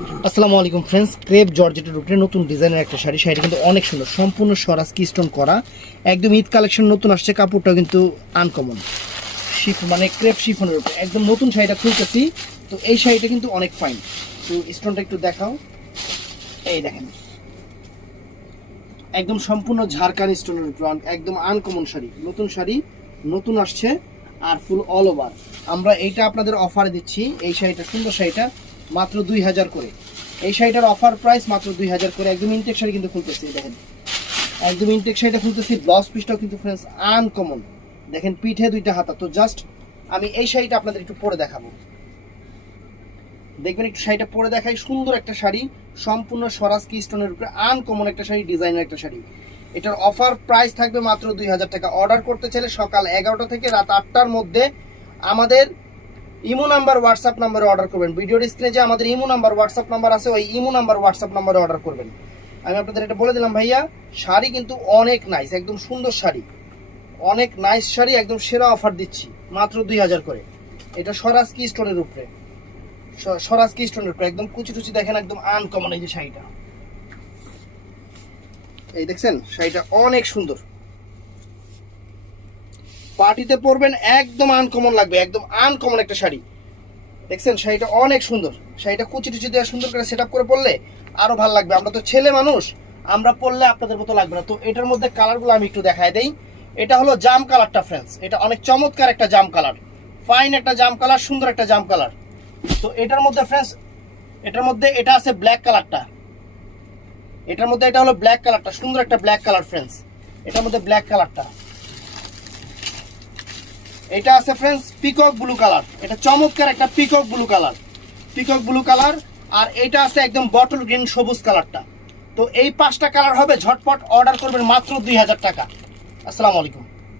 আসসালামু আলাইকুম friends, crepe জর্জেটের উপরে নতুন ডিজাইনের একটা শাড়ি। শাড়িটা কিন্তু অনেক সুন্দর, সম্পূর্ণ স্বরাজ কি স্টোন করা, একদম ঈদ কালেকশন নতুন আসছে। কাপড়টা কিন্তু আনকমন মানে ক্রেপ শিফনের উপরে একদম নতুন শাড়িটা খুলতেছি। তো এই শাড়িটা কিন্তু অনেক ফাইন। তো স্টোনটা একটু দেখাও, এই দেখেন একদম সম্পূর্ণ ঝাড়খান্ড স্টোনের উপর, একদম আনকমন শাড়ি, নতুন শাড়ি নতুন আসছে আর ফুল অল ওভার। আমরা এইটা আপনাদের অফারে দিচ্ছি। এই শাড়িটা সুন্দর শাড়িটা মাত্র 2000 করে। এই শাড়িটার অফার প্রাইস মাত্র 2000 করে। একদম ইনটেক শাড়ি কিন্তু খুলতেছি, দেখেন একদম ইনটেক শাড়িটা খুলতেছি। ব্লাউজ পিসটাও কিন্তু ফ্রেন্ডস আনকমন, দেখেন পিঠে দুইটা হাতা। তো জাস্ট আমি এই শাড়িটা আপনাদের একটু পরে দেখাবো, দেখবেন একটু শাড়িটা পরে দেখাই। সুন্দর একটা শাড়ি, সম্পূর্ণ স্বরাজ কি স্টোনের উপরে আনকমন একটা শাড়ি, ডিজাইনের একটা শাড়ি। এটার অফার প্রাইস থাকবে মাত্র 2000 টাকা। অর্ডার করতে চাইলে সকাল 11টা থেকে রাত 8টার মধ্যে আমাদের ইমো নাম্বার হোয়াটসঅ্যাপ নাম্বারে অর্ডার করবেন। ভিডিওর স্ক্রিনে যে আমাদের ইমো নাম্বার হোয়াটসঅ্যাপ নাম্বার আছে, ওই ইমো নাম্বার হোয়াটসঅ্যাপ নাম্বারে অর্ডার করবেন। আমি আপনাদের এটা বলে দিলাম ভাইয়া, শাড়ি কিন্তু অনেক নাইস, একদম সুন্দর শাড়ি, অনেক নাইস শাড়ি, একদম সেরা অফার দিচ্ছি মাত্র 2000 করে। এটা স্বরাজ কি স্টোনের উপরে, স্বরাজ কি স্টোনের উপরে একদম কুচি টুচি, দেখেন একদম আনকমন। এই যে শাড়িটা, এই দেখছেন শাড়িটা অনেক সুন্দর, পার্টিতে পরবেন একদম আনকমন লাগবে, একদম আনকমন একটা শাড়ি। দেখছেন শাড়িটা অনেক সুন্দর, শাড়িটা কুচি টুচি দেওয়া সুন্দর করে সেট আপ করে পরলে আরো ভালো লাগবে। আমরা তো ছেলে মানুষ, আমরা পরলে আপনাদের মতো লাগবে না। তো এটার মধ্যে কালারগুলো আমি একটু দেখায় দেই। এটা হলো জাম কালারটা ফ্রেন্ডস, এটা অনেক চমৎকার একটা জাম কালার, ফাইন একটা জাম কালার, সুন্দর একটা জাম কালার। তো এটার মধ্যে ফ্রেন্ডস, এটার মধ্যে এটা আছে ব্ল্যাক কালারটা, এটার মধ্যে এটা হলো ব্ল্যাক কালারটা, সুন্দর একটা ব্ল্যাক কালার ফ্রেন্ডস। এটার মধ্যে ব্ল্যাক কালারটা, এটা আছে ফ্রেন্ডস পিকক ব্লু কালার, এটা চমৎকার একটা peacock blue colour, peacock blue colour. আর এটা আছে একদম বটল গ্রিন সবুজ কালারটা। তো এই 5টা কালার হবে, ঝটপট অর্ডার করবেন মাত্র 2000 টাকা। আসসালামু আলাইকুম।